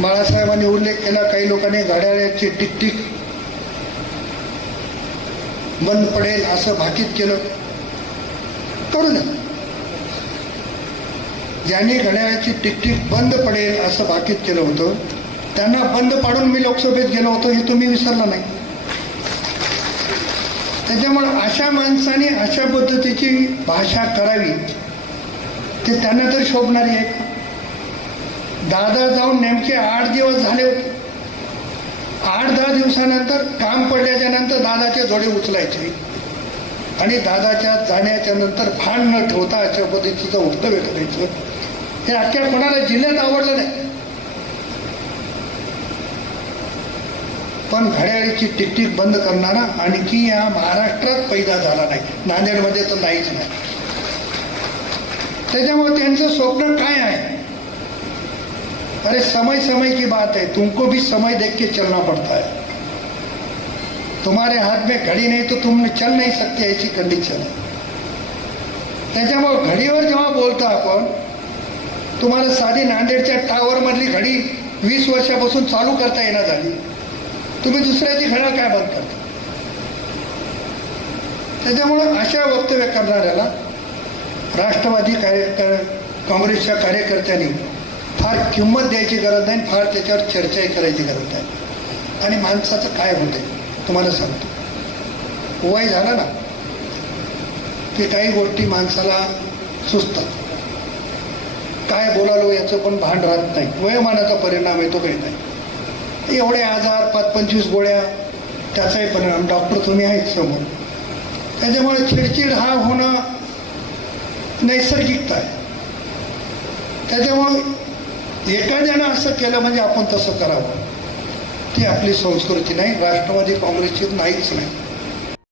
बाळासाहेबांनी उल्लेख केला, काही लोकांनी घड्याळाची टिकटिक बंद पडेल असं भाकीत केलं. करू नये. ज्यांनी घड्याळाची टिकटिक बंद पडेल असं भाकीत केलं होतं त्यांना बंद पाडून मी लोकसभेत गेलो होतो, हे तुम्ही विसरला नाही. त्याच्यामुळे अशा माणसाने अशा पद्धतीची भाषा करावी ते त्यांना तर शोभणारी आहे. दादा जाऊन नेमके 8 दिवस झाले होते. 8-10 दिवसानंतर काम पडल्याच्या नंतर दादाचे जोडे उचलायचे आणि दादाच्या जाण्याच्या नंतर भान न ठेवता अशा पद्धतीचं वक्तव्य करायचं. हे अख्ख्या कोणाला जिल्ह्यात आवडलं नाही. पण घड्याळीची टिकटिक बंद करणारा आणखी या महाराष्ट्रात पैदा झाला नाही, नांदेडमध्ये तर नाहीच नाही. त्याच्यामुळे त्यांचं स्वप्न काय आहे? अरे समय समय की बात है, तुमको भी समय देख के चलना पड़ता है. तुम्हारे हाथ में घड़ी नहीं तो तुम चल नहीं सकते, ऐसी कंडिशन है. त्याच्यामुळे घडीवर जेव्हा बोलतो आपण, तुम्हाला साधी नांदेडच्या टावर मधली घडी 20 वर्षापासून चालू करता येणार झाली, तुम्ही दुसऱ्याची घड्याळ काय बंद करता? त्याच्यामुळं अशा वक्तव्य करणाऱ्याला राष्ट्रवादी काँग्रेसच्या कार्यकर्त्यांनी फार किंमत द्यायची गरज नाही, फार त्याच्यावर चर्चाही करायची गरज नाही. आणि माणसाचं काय होतंय तुम्हाला सांगतो. वय झालं ना की काही गोष्टी माणसाला सुचतात. काय बोलालो याचं पण भान राहत नाही. वयोमानाचा परिणाम येतो काही नाही. एवढे आजार, 5-25 गोळ्या, त्याचाही परिणाम. डॉक्टर तुम्ही आहेत समोर. त्याच्यामुळे चिडचिड हा होणं नैसर्गिकता आहे. त्याच्यामुळे एखाद्यानं असं केलं म्हणजे आपण तसं करावं, ती आपली संस्कृती नाही, राष्ट्रवादी काँग्रेसची नाहीच नाही.